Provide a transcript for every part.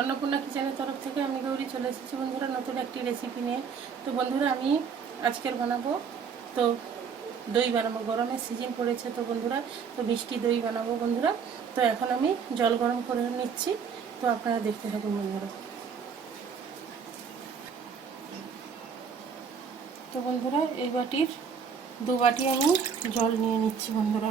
অন্নপূর্ণা কিচেনের তরফ থেকে আমি গৌরী চলে এসেছি বন্ধুরা নতুন একটি রেসিপি নিয়ে। তো বন্ধুরা, আমি আজকের বানাবো, তো দই বানাবো। গরমের সিজন পড়েছে তো বন্ধুরা, তো মিষ্টি দই বানাবো বন্ধুরা। তো এখন আমি জল গরম করে নিচ্ছি, তো আপনারা দেখতে থাকুন বন্ধুরা। তো বন্ধুরা, এই বাটির দু বাটি আমি জল নিয়ে নিচ্ছি বন্ধুরা।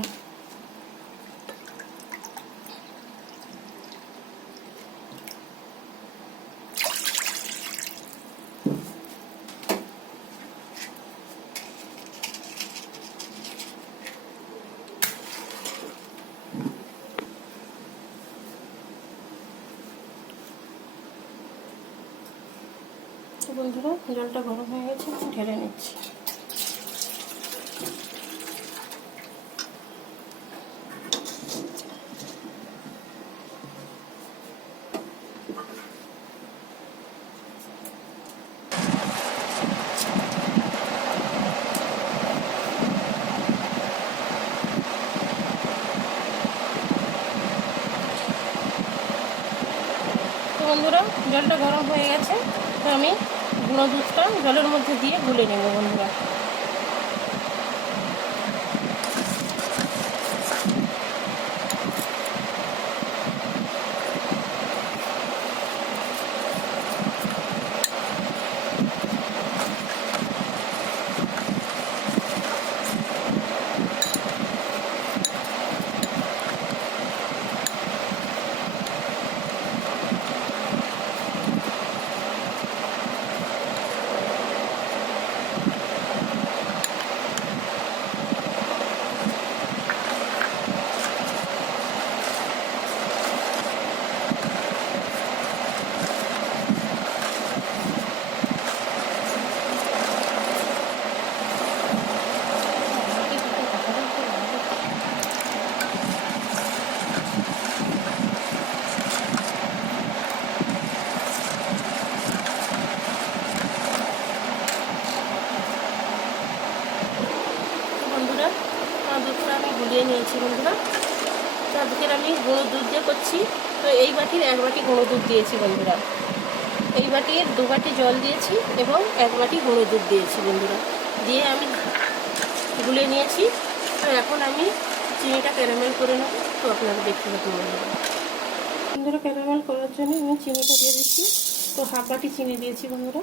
বন্ধুরা জলটা গরম হয়ে গেছে, আমি ঢেলে নিচ্ছি। বন্ধুরা, জলটা গরম হয়ে গেছে, তো আমি গুঁড়ো দুধটা জলের মধ্যে দিয়ে গুলে নেব বন্ধুরা আমার দুধটা আমি গুলিয়ে নিয়েছি বন্ধুরা। তো আজকের আমি গুঁড়ো দুধ দিয়ে করছি। তো এই বাটির এক বাটি গুঁড়ো দুধ দিয়েছি বন্ধুরা। এই বাটির দু বাটি জল দিয়েছি এবং এক বাটি গুঁড়ো দুধ দিয়েছি বন্ধুরা। দিয়ে আমি গুলে নিয়েছি। তো এখন আমি চিনিটা ক্যারামেল করে নেব। তো আপনারা দেখতে থাকুন বন্ধুরা। বন্ধুরা, ক্যারামেল করার জন্য আমি চিনিটা দিয়ে দিচ্ছি। তো হাফ বাটি চিনি দিয়েছি বন্ধুরা।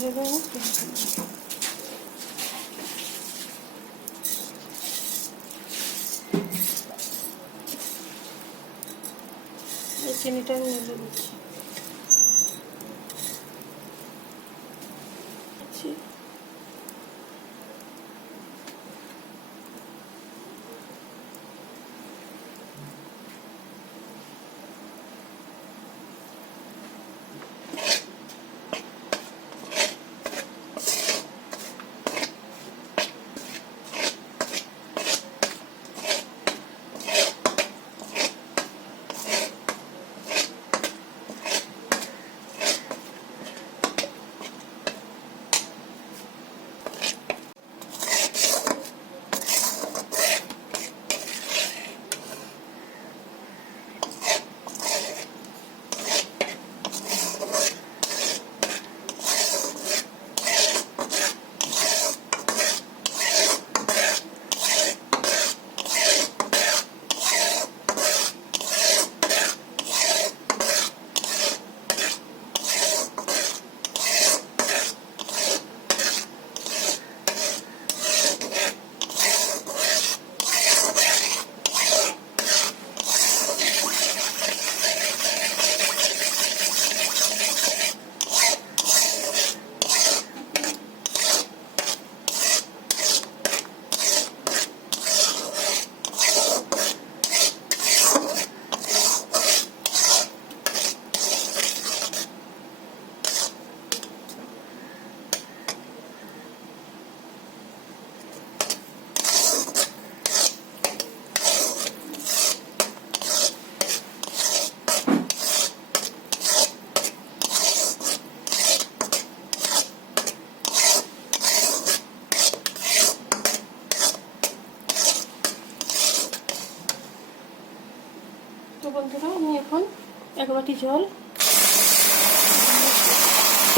এই চিনিটা দিচ্ছি দিচ্ছি।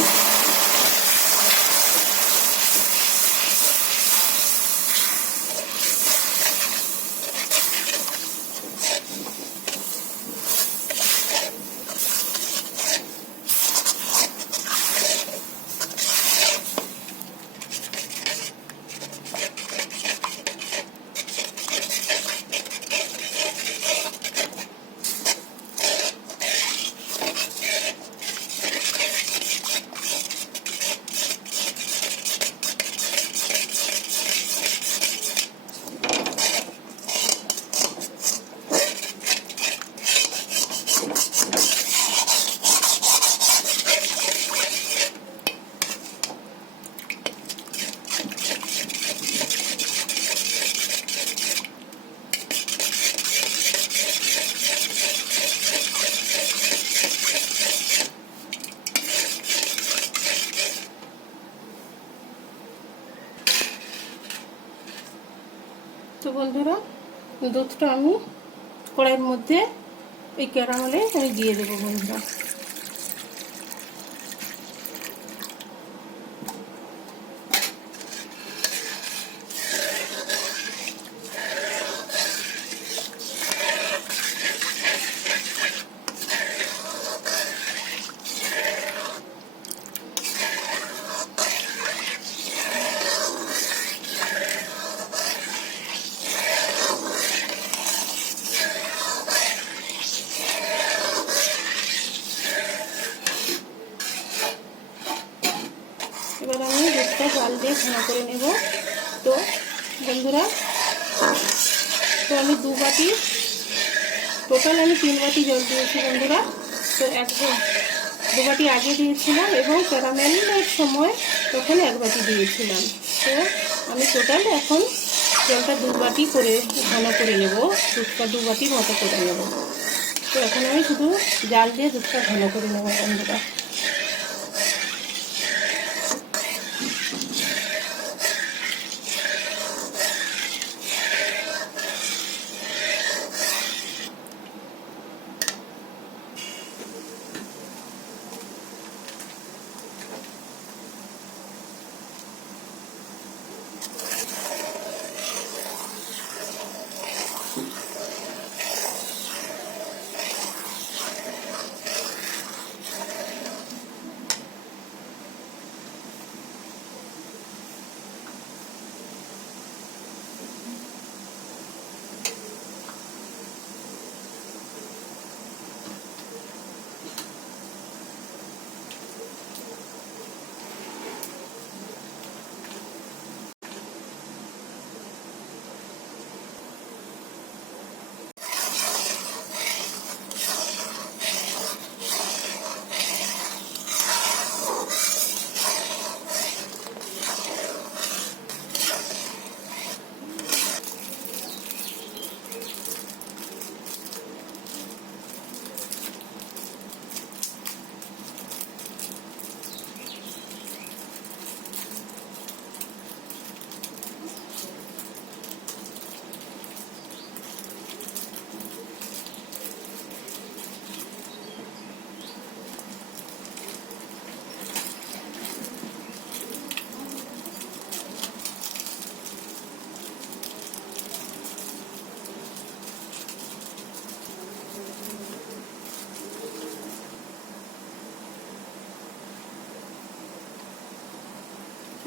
you বন্ধুরা দুধটা আমি কড়াইয়ের মধ্যে এই ক্যারামেলে আমি দিয়ে দেবো বন্ধুরা। দুধটা জাল দিয়ে ঘন করে নেব। তো বন্ধুরা, তো আমি দু বাটি টোটাল আমি তিন বাটি জল দিয়েছি বন্ধুরা। তো এক দু বাটি আগে দিয়েছিলাম এবং ক্যারামেলের সময় তখন এক বাটি দিয়েছিলাম। তো আমি টোটাল এখন জলটা দু বাটি করে ঘন করে নেব, দুধটা দু বাটির মতো করে নেব। তো এখন আমি শুধু জাল দিয়ে দুধটা ঘন করে নেব বন্ধুরা।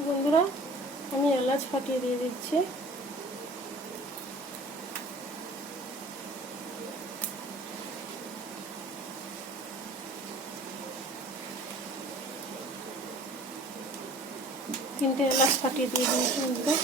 বন্ধুরা আমি এলাচ ফাটিয়ে দিয়ে দিচ্ছি। তিনটে এলাচ ফাটিয়ে দিয়ে দিয়েছি বন্ধুরা।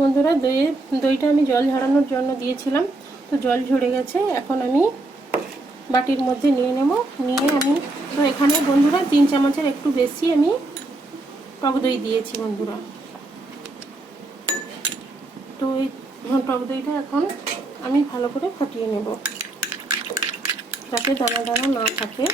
বন্ধুরা দইয়ের দইটা আমি জল ঝরানোর জন্য দিয়েছিলাম। তো জল ঝরে গেছে, এখন আমি বাটির মধ্যে নিয়ে নেব। নিয়ে আমি, তো এখানে বন্ধুরা, তিন চামচের একটু বেশি আমি টক দই দিয়েছি বন্ধুরা। তো এই টক দইটা এখন আমি ভালো করে ফাটিয়ে নেব। যাতে দানা দানা না থাকে।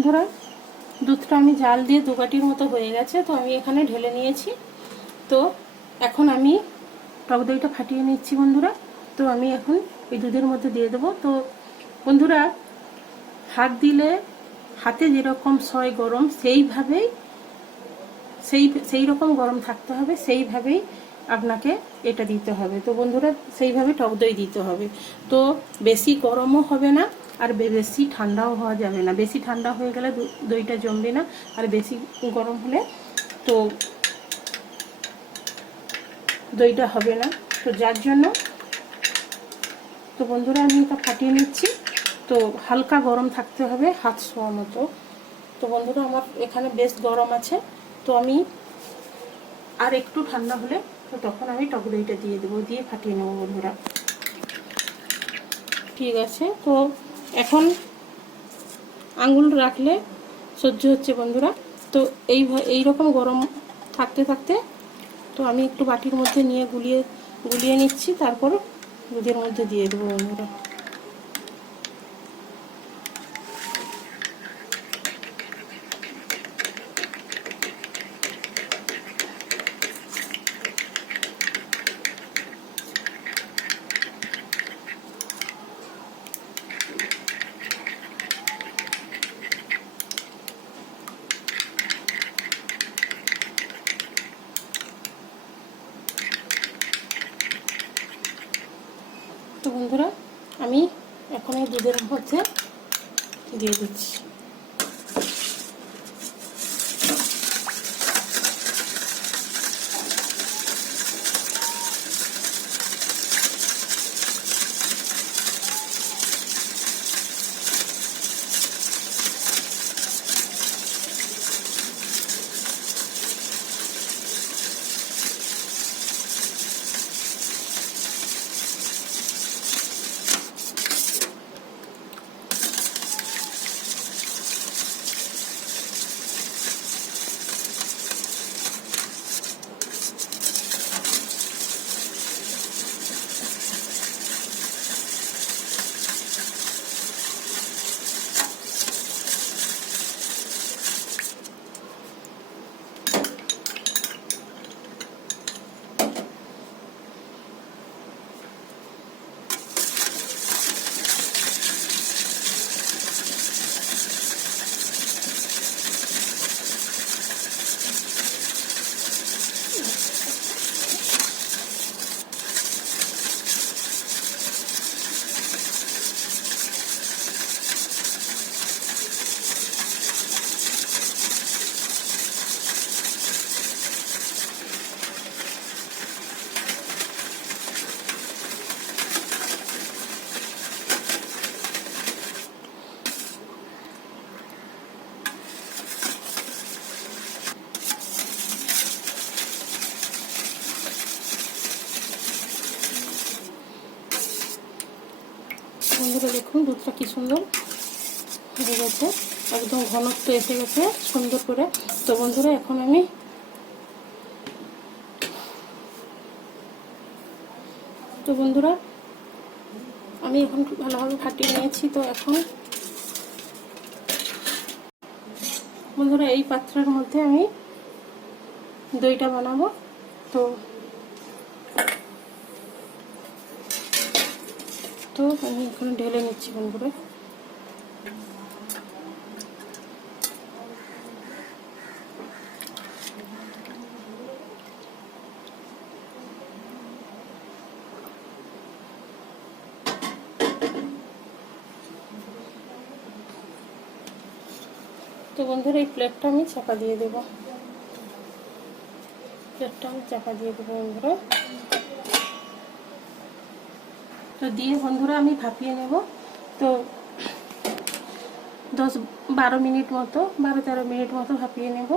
বন্ধুরা, দুধটা আমি জাল দিয়ে দু বাটির মতো হয়ে গেছে, তো আমি এখানে ঢেলে নিয়েছি। তো এখন আমি টক দইটা ফাটিয়ে নিচ্ছি বন্ধুরা, তো আমি এখন এই দুধের মধ্যে দিয়ে দেবো। তো বন্ধুরা, হাত দিলে হাতে যেরকম সয় গরম, সেইভাবেই, সেই সেই রকম গরম থাকতে হবে, সেইভাবেই আপনাকে এটা দিতে হবে। তো বন্ধুরা, সেইভাবে টক দই দিতে হবে। তো বেশি গরমও হবে না আর বেশি ঠান্ডাও হওয়া যাবে না। বেশি ঠান্ডা হয়ে গেলে দইটা জমবে না, আর বেশি গরম হলে তো দইটা হবে না। তো যার জন্য তো বন্ধুরা, আমি এটা ফাটিয়ে নিচ্ছি। তো হালকা গরম থাকতে হবে হাত শোয়া মতো। তো বন্ধুরা, আমার এখানে বেশ গরম আছে। তো আমি আর একটু ঠান্ডা হলে তো তখন আমি টক দইটা দিয়ে দেবো, দিয়ে ফাটিয়ে নেব বন্ধুরা। ঠিক আছে, তো এখন আঙুল রাখলে সহ্য হচ্ছে বন্ধুরা। তো এই এই রকম গরম থাকতে থাকতে তো আমি একটু বাটির মধ্যে নিয়ে গুলিয়ে গুলিয়ে নিচ্ছি, তারপর দুধের মধ্যে দিয়ে দেবো বন্ধুরা তো বন্ধুরা আমি এখন হচ্ছে দিয়ে দিচ্ছি। দেখুন, দুধটা কি সুন্দর হয়ে গেছে। একদম ঘনত্ব এসে গেছে, সুন্দর করে। তো বন্ধুরা, এখন আমি তো বন্ধুরা, আমি এখন ভালোভাবে ফাটিয়ে নিয়েছি। তো এখন বন্ধুরা, এই পাত্রের মধ্যে আমি দইটা বানাবো। তো তো আমি এখন ঢেলে নিচ্ছি বন্ধুরা তো বন্ধুরা, এই প্লেটটা আমি চাপা দিয়ে দেবো। প্লেটটা আমি চাপা দিয়ে দেবো বন্ধুরা। তো দিয়ে বন্ধুরা আমি ভাপিয়ে নেব। তো দশ বারো মিনিট মতো, বারো তেরো মিনিট মতো ভাপিয়ে নেব।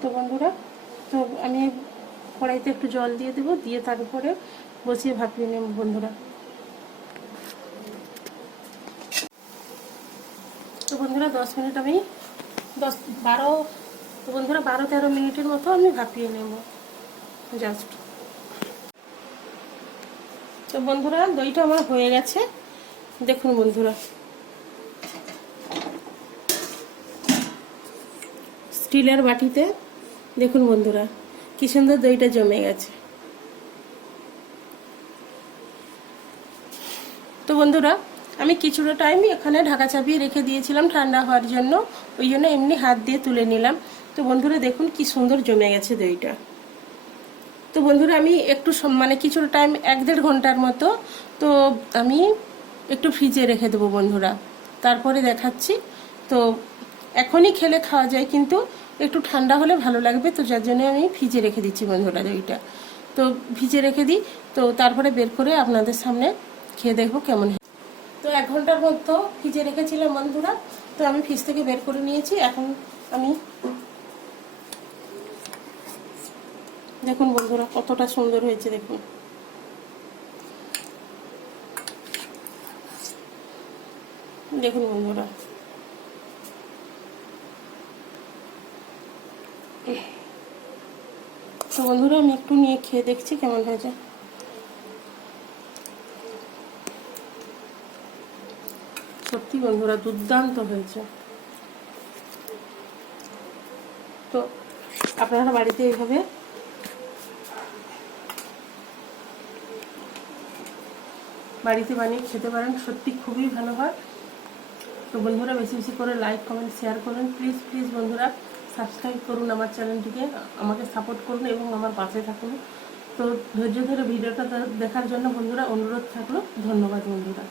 তো বন্ধুরা, তো আমি কড়াইতে একটু জল দিয়ে দেবো, দিয়ে তার উপরে বসিয়ে ভাপিয়ে নেব বন্ধুরা। তো বন্ধুরা, দশ মিনিট আমি, দশ বারো, তো বন্ধুরা, বারো তেরো মিনিটের মতো আমি ভাপিয়ে নেব। জাস্ট। তো বন্ধুরা, দইটা আমার হয়ে গেছে। দেখুন বন্ধুরা। স্টিলের বাটিতে, দেখুন বন্ধুরা, কি সুন্দর দইটা জমে গেছে। তো বন্ধুরা, আমি কিছুটা টাইম এখানে ঢাকা চাপিয়ে রেখে দিয়েছিলাম ঠান্ডা হওয়ার জন্য। ওই জন্য এমনি হাত দিয়ে তুলে নিলাম। তো বন্ধুরা, দেখুন কি সুন্দর জমে গেছে দইটা। তো বন্ধুরা, আমি একটু মানে কিছুটা টাইম এক দেড় ঘণ্টার মতো, তো আমি একটু ফ্রিজে রেখে দেবো বন্ধুরা। তারপরে দেখাচ্ছি। তো এখনই খেলে খাওয়া যায়, কিন্তু একটু ঠান্ডা হলে ভালো লাগবে, তো যার জন্য আমি ফ্রিজে রেখে দিচ্ছি বন্ধুরা দইটা। তো ভিজে রেখে দিই, তো তারপরে বের করে আপনাদের সামনে খেয়ে দেখব কেমন তো এক ঘণ্টার মতো ভিজে রেখেছিলাম বন্ধুরা, তো আমি ফ্রিজ থেকে বের করে নিয়েছি। এখন আমি দেখুন বন্ধুরা, কতটা সুন্দর হয়েছে, দেখুন। দেখুন বন্ধুরা। তো বন্ধুরা, আমি একটু নিয়ে খেয়ে দেখছি কেমন হয়েছে। সত্যি বন্ধুরা, দুর্দান্ত হয়েছে। তো আপনারা বাড়িতে এইভাবে বাড়িতে বানিয়ে খেতে পারেন, সত্যি খুবই ভালো হয়। তো বন্ধুরা, বেশি বেশি করে লাইক কমেন্ট শেয়ার করুন। প্লিজ প্লিজ বন্ধুরা সাবস্ক্রাইব করুন আমার চ্যানেলটিকে আমাকে সাপোর্ট করুন এবং আমার পাশে থাকুন। তো ধৈর্য ধরে ভিডিওটা দেখার জন্য বন্ধুরা অনুরোধ থাকল। ধন্যবাদ বন্ধুরা।